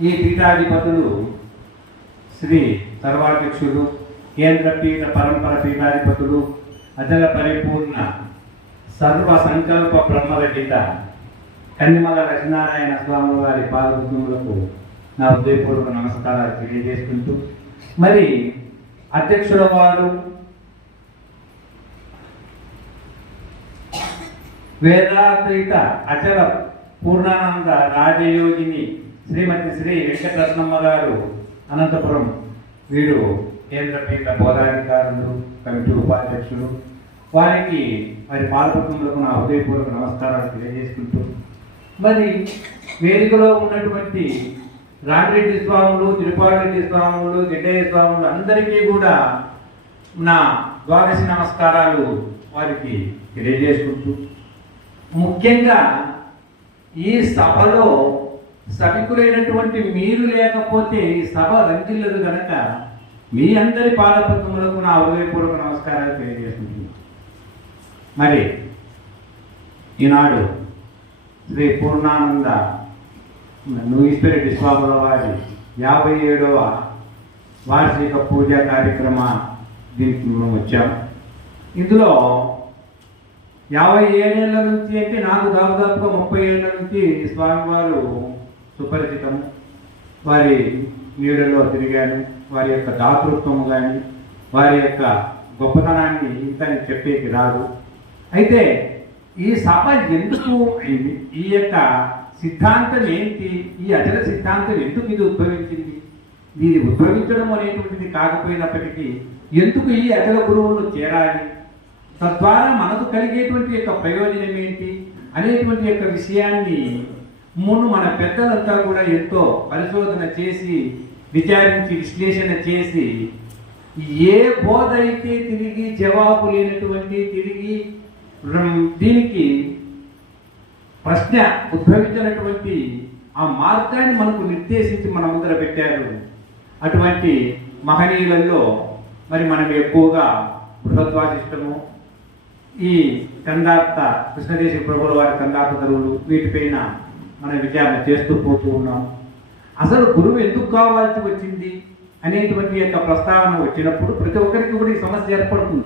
ఈ పీఠాధిపతులు శ్రీ సర్వాధ్యక్షుడు కేంద్ర పీఠ పరంపర పీఠాధిపతులు అచల పరిపూర్ణ సర్వ సంకల్ప బ్రహ్మరహిత కన్నిమల లక్ష్మీనారాయణ స్వామి వారి పాదములకు నా హృదయపూర్వక నమస్కారాలు తెలియజేసుకుంటూ మరి అధ్యక్షుల వారు వేదాద్వైత అచల పూర్ణానంద రాజయోగిని శ్రీమతి శ్రీ వెంకటరత్నమ్మ గారు అనంతపురం వీరు కేంద్ర పీఠ బోధాధికారులు కమిటీ ఉపాధ్యక్షులు. వారికి వారి పాల్పత్రములకు నా హృదయపూర్వక నమస్కారాలు తెలియజేసుకుంటూ మరి వేదికలో ఉన్నటువంటి రామిరెడ్డి స్వాములు తిరుపారెడ్డి స్వాములు గిడ్డయ్య స్వాములు అందరికీ కూడా నా ద్వాదశి నమస్కారాలు వారికి తెలియజేసుకుంటూ ముఖ్యంగా ఈ సభలో సభికులైనటువంటి మీరు లేకపోతే ఈ సభ రంజిల్లదు కనుక మీ అందరి పాదపత్రములకు నా హృదయపూర్వక నమస్కారాలు తెలియజేస్తున్నాను. మరి ఈనాడు శ్రీ పూర్ణానంద నూయిశ్వరెడ్డి స్వాముల వారి యాభై ఏడవ వార్షిక పూజా కార్యక్రమ దీనికి మనం వచ్చాం. ఇందులో యాభై ఏడేళ్ళ నుంచి అంటే నాకు దాదాపుగా ముప్పై ఏళ్ళ నుంచి స్వామివారు సుపరిచితం వారి నీడలో తిరిగాను వారి యొక్క దాతృత్వము కానీ వారి యొక్క గొప్పతనాన్ని ఇంత చెప్పేకి రాదు. అయితే ఈ సభ ఎందుకు అయింది? ఈ యొక్క సిద్ధాంతం ఏంటి? ఈ అచల సిద్ధాంతం ఎందుకు ఇది ఉద్భవించింది? దీని ఉద్భవించడం అనేటువంటిది కాకపోయినప్పటికీ ఎందుకు ఈ అచల గురువులు చేరాలి? తద్వారా మనకు కలిగేటువంటి యొక్క ప్రయోజనం ఏంటి? అనేటువంటి యొక్క విషయాన్ని మును మన పెద్దలంతా కూడా ఎంతో పరిశోధన చేసి విచారించి విశ్లేషణ చేసి ఏ బోధ అయితే తిరిగి జవాబు లేనటువంటి తిరిగి దీనికి ప్రశ్న ఉద్భవించినటువంటి ఆ మార్గాన్ని మనకు నిర్దేశించి మన ముందర పెట్టారు. అటువంటి మహనీయులలో మరి మనం ఎక్కువగా బృహద్వాసిష్టము ఈ కందార్త కృష్ణదేశ ప్రభుల వారి కందార్త తరువులు వీటిపైన మన విచారణ చేస్తూ పోతూ ఉన్నాం అసలు గురువు ఎందుకు కావాల్సి వచ్చింది అనేటువంటి యొక్క ప్రస్తావన వచ్చినప్పుడు ప్రతి ఒక్కరికి కూడా ఈ సమస్య ఏర్పడుతుంది.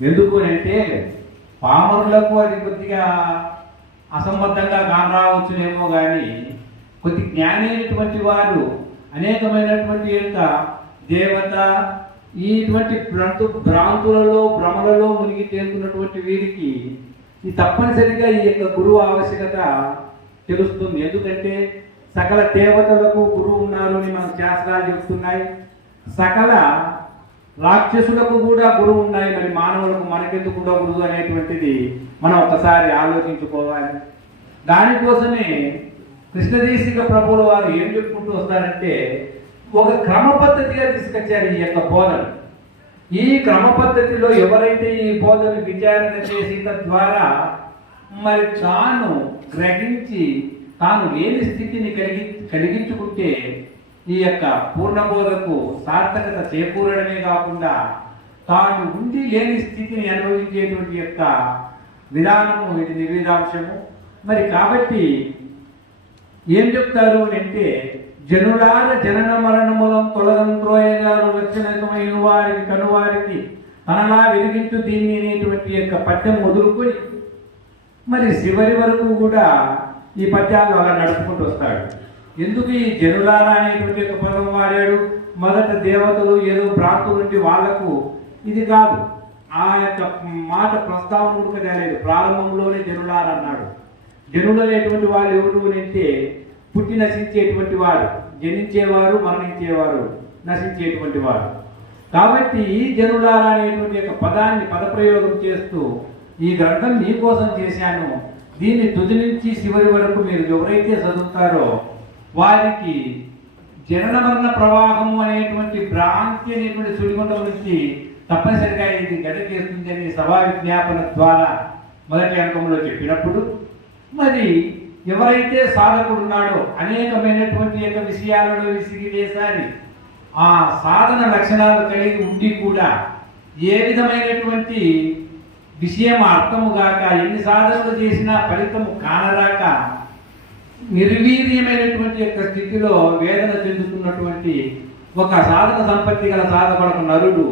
ఎందుకు అని అంటే పామరులకు అది కొద్దిగా అసంబద్ధంగా కానరావచ్చునేమో కానీ కొద్ది జ్ఞానైనటువంటి అయినటువంటి వారు అనేకమైనటువంటి యొక్క దేవత ఇటువంటి భ్రాంతు భ్రాంతులలో భ్రమలలో మునిగి తేలుతున్నటువంటి వీరికి ఈ తప్పనిసరిగా ఈ యొక్క గురువు ఆవశ్యకత తెలుస్తుంది. ఎందుకంటే సకల దేవతలకు గురువు ఉన్నారు అని మన శాస్త్రాలు చెప్తున్నాయి. సకల రాక్షసులకు కూడా గురువు ఉన్నాయి. మరి మానవులకు మనకెందుకు గురువు అనేటువంటిది మనం ఒకసారి ఆలోచించుకోవాలి. దానికోసమే కృష్ణదేశిక ప్రభువుల వారు ఏం చెప్పుకుంటూ వస్తారంటే ఒక క్రమ పద్ధతిగా తీసుకొచ్చారు ఈ యొక్క బోధన. ఈ క్రమ పద్ధతిలో ఎవరైతే ఈ బోధన విచారణ చేసి తద్వారా మరి తాను గ్రహించి తాను లేని స్థితిని కలిగి కలిగించుకుంటే ఈ యొక్క పూర్ణబోధకు సార్థకత చేకూరడమే కాకుండా తాను ఉండి లేని స్థితిని అనుభవించేటువంటి యొక్క విధానము ఇది నిర్విధాంశము. మరి కాబట్టి ఏం చెప్తారు అని అంటే జనులార జనన మరణములం తొలగంత్రోయగారు లక్షణమైన వారికి కనువారికి తనలా వెలిగించు దీన్ని అనేటువంటి యొక్క పద్యం వదులుకొని మరి చివరి వరకు కూడా ఈ పద్యాలు అలా నడుపుకుంటూ వస్తాడు. ఎందుకు ఈ జనులారా అనేటువంటి ఒక పదం వాడాడు? మొదట దేవతలు ఏదో ప్రాంతం నుండి వాళ్ళకు ఇది కాదు. ఆ యొక్క మాట ప్రస్తావన కూడా కాలేదు ప్రారంభంలోనే జనులారా అన్నాడు. జనులు అనేటువంటి వాళ్ళు ఎవరు అని అంటే పుట్టి నశించేటువంటి వారు. జనించేవారు మరణించేవారు నశించేటువంటి వారు. కాబట్టి ఈ జనులారా అనేటువంటి యొక్క పదాన్ని పదప్రయోగం చేస్తూ ఈ గ్రంథం మీకోసం చేశాను. దీన్ని తుది నుంచి చివరి వరకు మీరు ఎవరైతే చదువుతారో వారికి జనన మరణ ప్రవాహము అనేటువంటి భ్రాంతి అనేటువంటి సుడిగుండం నుంచి తప్పనిసరిగా ఇది గడకేస్తుంది అని సభా విజ్ఞాపన ద్వారా మొదటి అంకంలో చెప్పినప్పుడు మరి ఎవరైతే సాధకుడు ఉన్నాడో అనేకమైనటువంటి యొక్క విషయాలలో విసిగి వేసారి ఆ సాధన లక్షణాలు కలిగి ఉండి కూడా ఏ విధమైనటువంటి విషయం అర్థము గాక ఎన్ని సాధనలు చేసినా ఫలితము కానరాక నిర్వీర్యమైనటువంటి యొక్క స్థితిలో వేదన చెందుతున్నటువంటి ఒక సాధన సంపత్తి గల సాధపడక నరుడు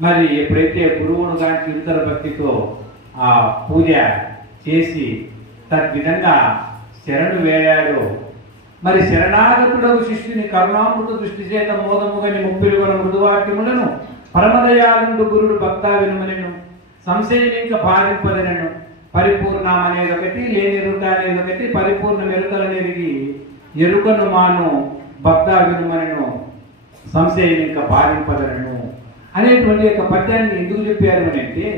మరి ఎప్పుడైతే గురువును గాంచి ఇతర భక్తితో ఆ పూజ చేసి తద్విధంగా శరణు వేయాడో మరి శరణాగతుడవు శిష్యుని కరుణామృత దృష్టి చేత మోదముగని ముప్పిరుగల మృదువాక్యములను పరమదయాలుండు గురుడు భక్తా వినుమనిను సంశయం ఇంకా బాధింపదనను పరిపూర్ణం అనేది ఒకటి లేని ఎరుక అనేది ఒకటి పరిపూర్ణ ఎరుకలనేది ఎరుకను మాను భక్తా వినుమనెను సంశయం ఇంకా బాధింపదనను అనేటువంటి యొక్క పద్యాన్ని ఎందుకు చెప్పారు అని అంటే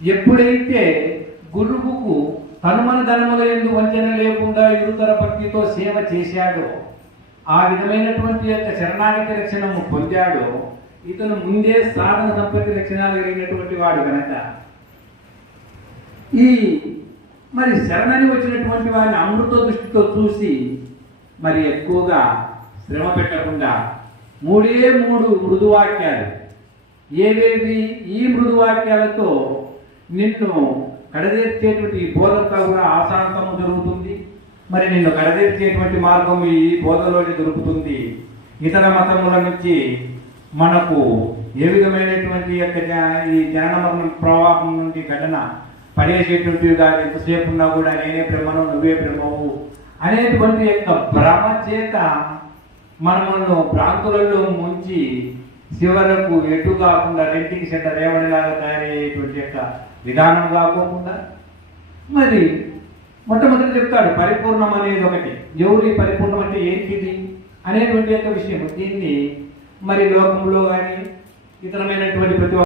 ఎప్పుడైతే గురువుకు తనుమన ధనముల ఎందు వంచన లేకుండా ఇరుతర భక్తితో సేవ చేశాడో ఆ విధమైనటువంటి యొక్క శరణాగతి రక్షణము పొందాడో ఇతను ముందే సాధన సంపత్తి లక్షణాలు కలిగినటువంటి వాడు కనుక ఈ మరి శరణని వచ్చినటువంటి వారిని అమృత దృష్టితో చూసి మరి ఎక్కువగా శ్రమ పెట్టకుండా మూడే మూడు మృదువాక్యాలు. ఏవేవి? ఈ మృదువాక్యాలతో నిన్ను కడదేర్చేటువంటి ఈ బోధంతా కూడా ఆశాంతము జరుగుతుంది మరి నిన్ను కడదేర్చేటువంటి మార్గం ఈ బోధలోనే దొరుకుతుంది. ఇతర మతముల నుంచి మనకు ఏ విధమైనటువంటి యొక్క ఈ జనన మరణ ప్రవాహం నుండి ఘటన పడేసేటువంటివి కాదు. ఎంతసేపు ఉన్నా కూడా నేనే బ్రహ్మను నువ్వే బ్రహ్మవు అనేటువంటి యొక్క భ్రమ చేత మనములను భ్రాంతులలో ముంచి చివరకు ఎటు కాకుండా రెంటికి సెట రేవడిలాగా తయారయ్యేటువంటి యొక్క విధానం కాకోకుండా మరి మొట్టమొదటి చెప్తాడు పరిపూర్ణం అనేది ఒకటి. ఎవరి పరిపూర్ణం అంటే ఏంటిది అనేటువంటి యొక్క విషయం. దీన్ని మరి లోకంలో కానీ ఇతరమైనటువంటి ప్రతి